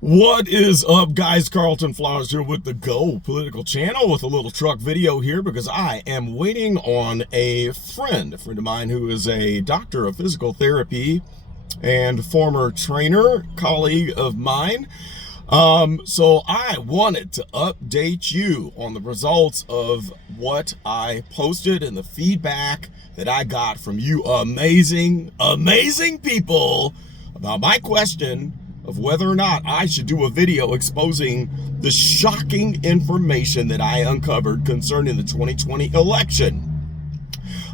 What is up, guys? Carlton Flowers here with the Go Political Channel with a little truck video here because I am waiting on a friend of mine who is a doctor of physical therapy and former trainer, colleague of mine. So I wanted to update you on the results of what I posted and the feedback that I got from you amazing people about my question of whether or not I should do a video exposing the shocking information that I uncovered concerning the 2020 election.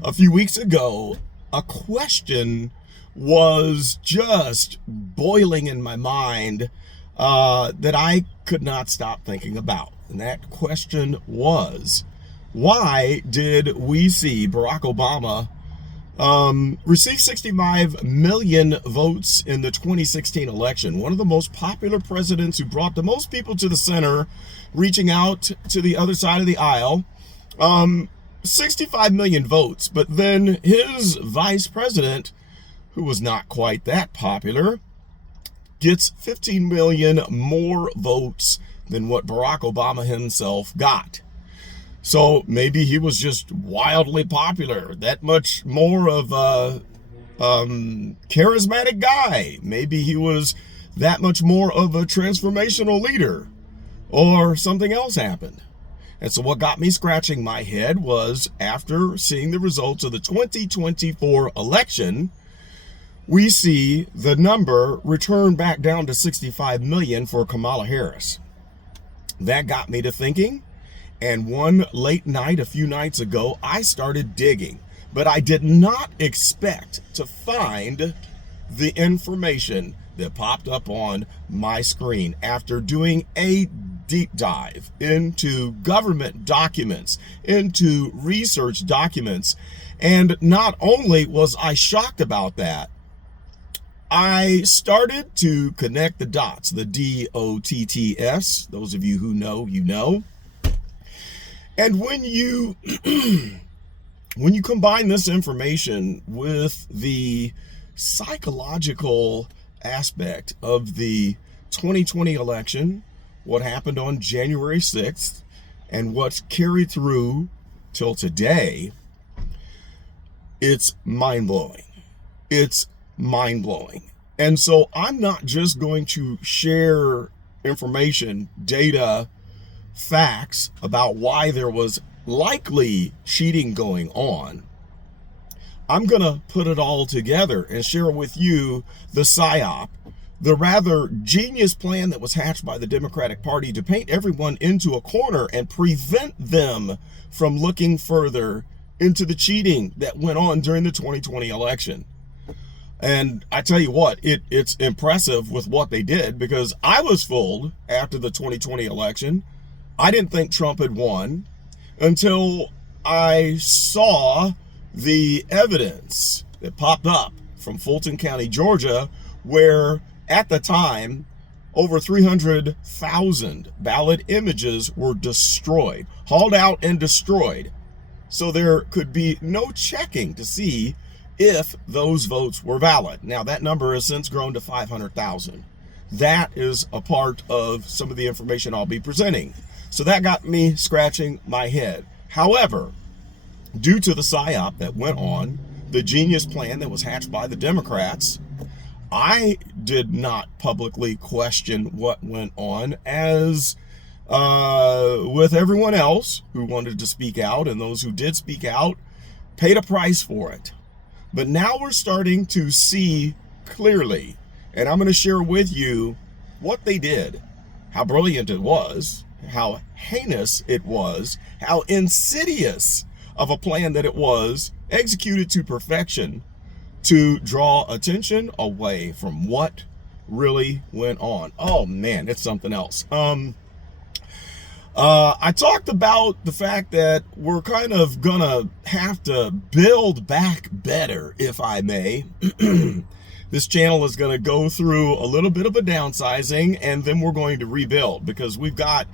A few weeks ago, a question was just boiling in my mind that I could not stop thinking about. And that question was, why did we see Barack Obama received 65 million votes in the 2016 election, one of the most popular presidents who brought the most people to the center, reaching out to the other side of the aisle. 65 million votes, but then his vice president, who was not quite that popular, gets 15 million more votes than what Barack Obama himself got. So maybe he was just wildly popular, that much more of a charismatic guy. Maybe he was that much more of a transformational leader, or something else happened. And so what got me scratching my head was, after seeing the results of the 2024 election, we see the number return back down to 65 million for Kamala Harris. That got me to thinking. And one late night, a few nights ago, I started digging, but I did not expect to find the information that popped up on my screen after doing a deep dive into government documents, into research documents. And not only was I shocked about that, I started to connect the dots, the DOTTS. Those of you who know, you know. And when you combine this information with the psychological aspect of the 2020 election, what happened on January 6th, and what's carried through till today, it's mind-blowing. It's mind-blowing. And so I'm not just going to share information, data, facts about why there was likely cheating going on. I'm gonna put it all together and share with you the Psyop, the rather genius plan that was hatched by the Democratic Party to paint everyone into a corner and prevent them from looking further into the cheating that went on during the 2020 election. And I tell you what, it's impressive with what they did, because I was fooled after the 2020 election. I didn't think Trump had won until I saw the evidence that popped up from Fulton County, Georgia, where at the time over 300,000 ballot images were destroyed, hauled out and destroyed. So there could be no checking to see if those votes were valid. Now that number has since grown to 500,000. That is a part of some of the information I'll be presenting. So that got me scratching my head. However, due to the Psyop that went on, the genius plan that was hatched by the Democrats, I did not publicly question what went on, as with everyone else who wanted to speak out, and those who did speak out paid a price for it. But now we're starting to see clearly, and I'm going to share with you what they did, how brilliant it was, how heinous it was, how insidious of a plan that it was, executed to perfection to draw attention away from what really went on. Oh man, it's something else. I talked about the fact that we're kind of gonna have to build back better, if I may. This channel is going to go through a little bit of a downsizing, and then we're going to rebuild, because we've got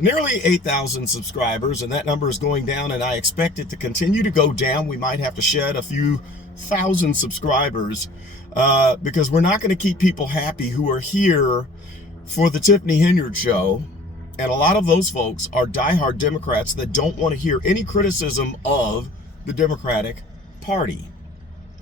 nearly 8,000 subscribers, and that number is going down, and I expect it to continue to go down. We might have to shed a few thousand subscribers because we're not going to keep people happy who are here for the Tiffany Henyard show. And a lot of those folks are diehard Democrats that don't want to hear any criticism of the Democratic Party.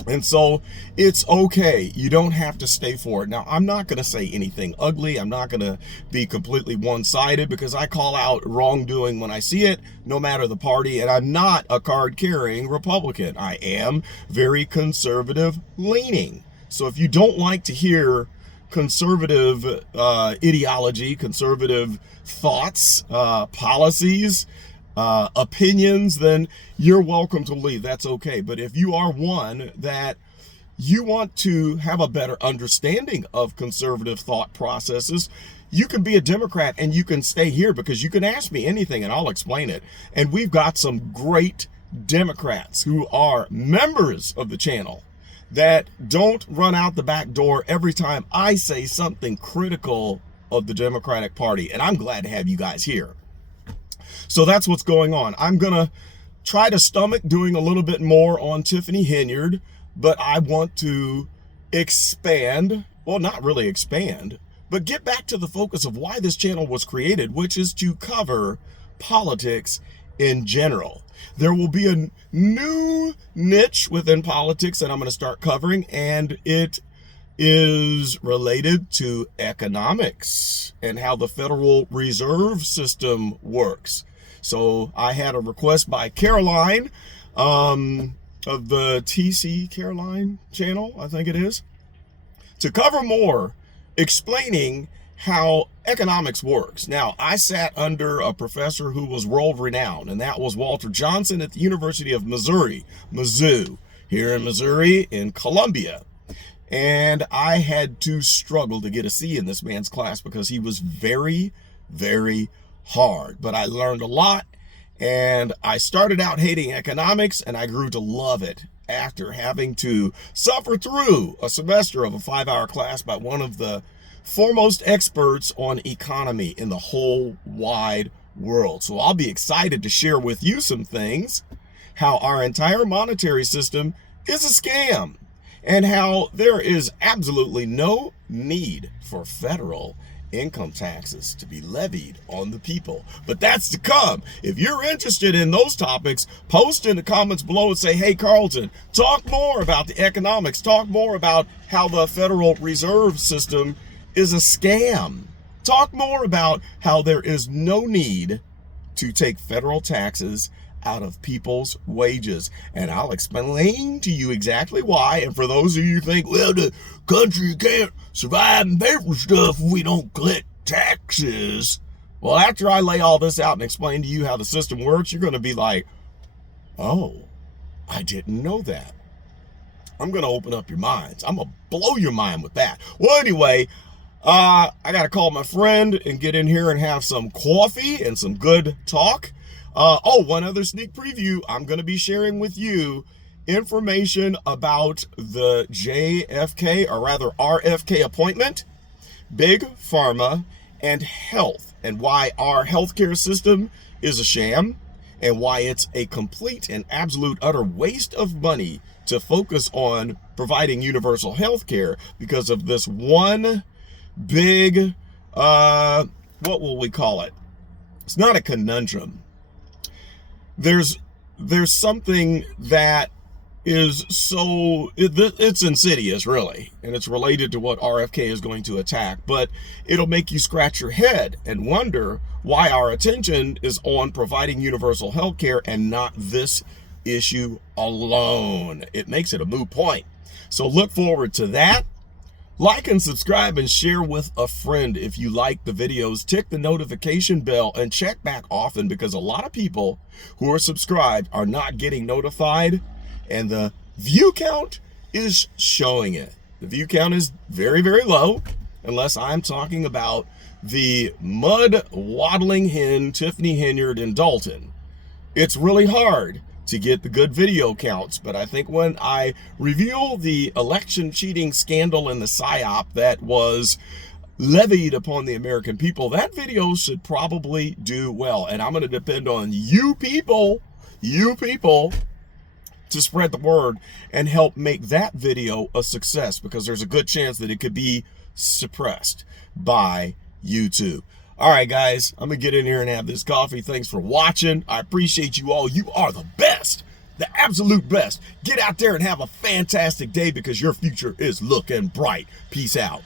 And so it's okay. You don't have to stay for it. Now, I'm not going to say anything ugly. I'm not going to be completely one-sided because I call out wrongdoing when I see it, no matter the party. And I'm not a card-carrying Republican. I am very conservative-leaning. So if you don't like to hear conservative ideology, conservative thoughts, policies, opinions, then you're welcome to leave. That's okay. But if you are one that you want to have a better understanding of conservative thought processes, you can be a Democrat and you can stay here because you can ask me anything and I'll explain it. And we've got some great Democrats who are members of the channel that don't run out the back door every time I say something critical of the Democratic Party. And I'm glad to have you guys here. So that's what's going on. I'm going to try to stomach doing a little bit more on Tiffany Henyard, but I want to expand, well, not really expand, but get back to the focus of why this channel was created, which is to cover politics in general. There will be a new niche within politics that I'm going to start covering, and it is related to economics and how the Federal Reserve System works. So I had a request by Caroline of the TC Caroline channel, I think it is, to cover more explaining how economics works. Now, I sat under a professor who was world-renowned, and that was Walter Johnson at the University of Missouri, Mizzou, here in Missouri, in Columbia. And I had to struggle to get a C in this man's class because he was very, very hard. But I learned a lot, and I started out hating economics, and I grew to love it after having to suffer through a semester of a 5-hour class by one of the foremost experts on economy in the whole wide world. So I'll be excited to share with you some things, how our entire monetary system is a scam, and how there is absolutely no need for federal income taxes to be levied on the people. But that's to come. If you're interested in those topics, post in the comments below and say, hey, Carlton, talk more about the economics, talk more about how the Federal Reserve System is a scam. Talk more about how there is no need to take federal taxes out of people's wages. And I'll explain to you exactly why. And for those of you who think, well, the country can't survive and pay for stuff if we don't collect taxes. Well, after I lay all this out and explain to you how the system works, you're going to be like, oh, I didn't know that. I'm going to open up your minds. I'm going to blow your mind with that. Well, anyway, I got to call my friend and get in here and have some coffee and some good talk. One other sneak preview. I'm going to be sharing with you information about the JFK, or rather RFK appointment, Big Pharma, and health, and why our healthcare system is a sham, and why it's a complete and absolute utter waste of money to focus on providing universal healthcare because of this one big, what will we call it? It's not a conundrum. There's something that is so, it's insidious, really, and it's related to what RFK is going to attack, but it'll make you scratch your head and wonder why our attention is on providing universal health care and not this issue alone. It makes it a moot point. So look forward to that. Like and subscribe and share with a friend if you like the videos. Tick the notification bell and check back often, because a lot of people who are subscribed are not getting notified, and the view count is showing it. The view count is very, very low, unless I'm talking about the mud waddling hen Tiffany Henyard in Dalton. It's really hard to get the good video counts, but I think when I reveal the election cheating scandal in the Psyop that was levied upon the American people, that video should probably do well. And I'm going to depend on you people to spread the word and help make that video a success, because there's a good chance that it could be suppressed by YouTube. All right, guys, I'm going to get in here and have this coffee. Thanks for watching. I appreciate you all. You are the best, the absolute best. Get out there and have a fantastic day because your future is looking bright. Peace out.